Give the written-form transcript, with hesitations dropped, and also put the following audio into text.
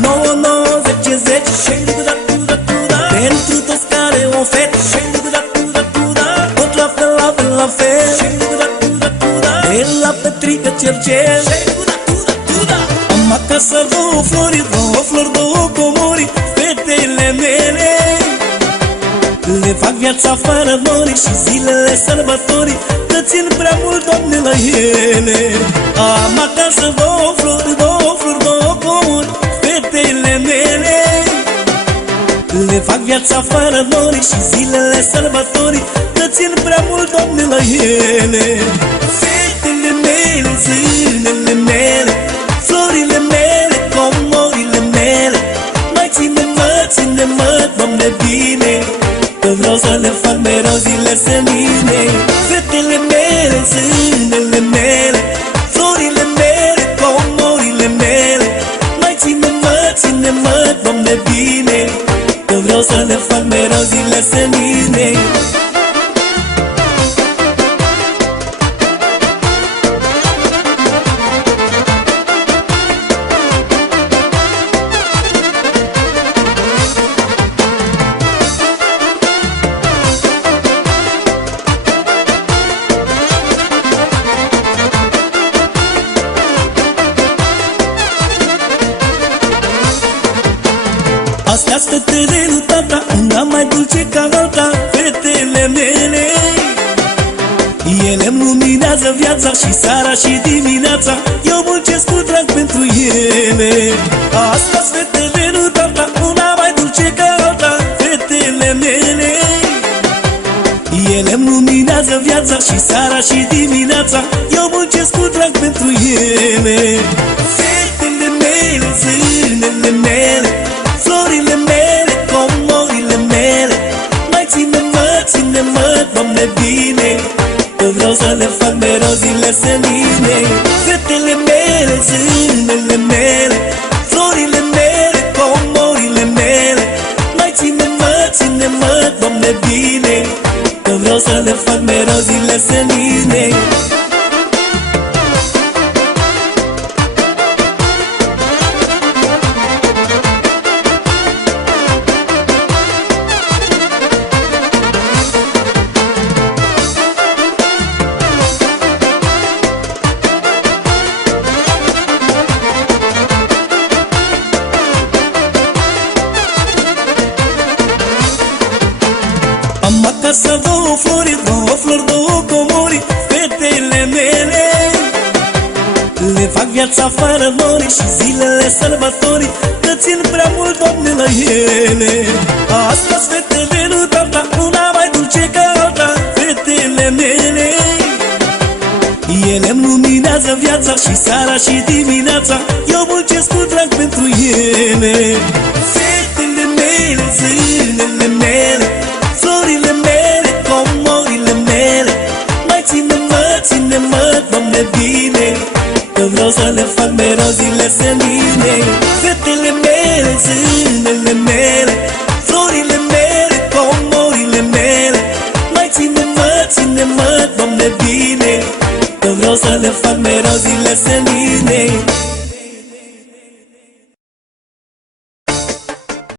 9, 9, 10, 10 pentru toți care o fete, tot la fel, la fel, la fel, de la Petrică Cercel. Am acasă două flori, două comori, fetele mele le fac viața fără nori și zilele sărbătorii, că țin prea mult, Doamne, la ele. Am acasă două flori, două comori, fetele mele le fac viața fără nori și zilele sărbătorii, că țin prea mult, Doamne, la ele. Fetele mele, zânele mele, florile mele, comorile mele, mai ține-mă, Doamne, bine, că vreau să le fac mereu zile senine. Fetele mele, zânele mele, florile mele, comorile mele, mai ține-mă, Doamne, bine, că vreau să le fac mereu zile senine. Astea-s fetele lui tata, una mai dulce ca alta, fetele mele. Ele-mi luminează viața și seara și dimineața, eu muncesc cu drag pentru ele. Astea-s fetele lui tata, una mai dulce ca alta, fetele mele. Ele-mi luminează viața și seara și dimineața, eu muncesc cu drag pentru ele. Fetele mele, zânele mele, florile mele, comorile mele, mai ține-mă, Doamne, bine, că vreau să le fac mereu zile senine. Fetele mele, zânele mele, florile mele, comorile mele, mai ține-mă, Doamne, bine, că vreau să le fac mereu zile senine. Am acasă două flori, două comori, fetele mele le fac viața fără nori și zilele sărbătorii, că țin prea mult, Doamne, la ele. Astea-s fetele lui tata, una mai dulce ca alta, fetele mele. Ele-mi luminează viața și seara și dimineața, eu muncesc cu drag pentru ele. Fetele mele, zânele mele, florile mele, comorile mele, mai ține-mă, Doamne, bine, că vreau să le fac mereu zile senine. Fetele mele, zânele mele, florile mele, comorile mele, mai ține-mă, Doamne, bine, că vreau să le fac mereu zile senine.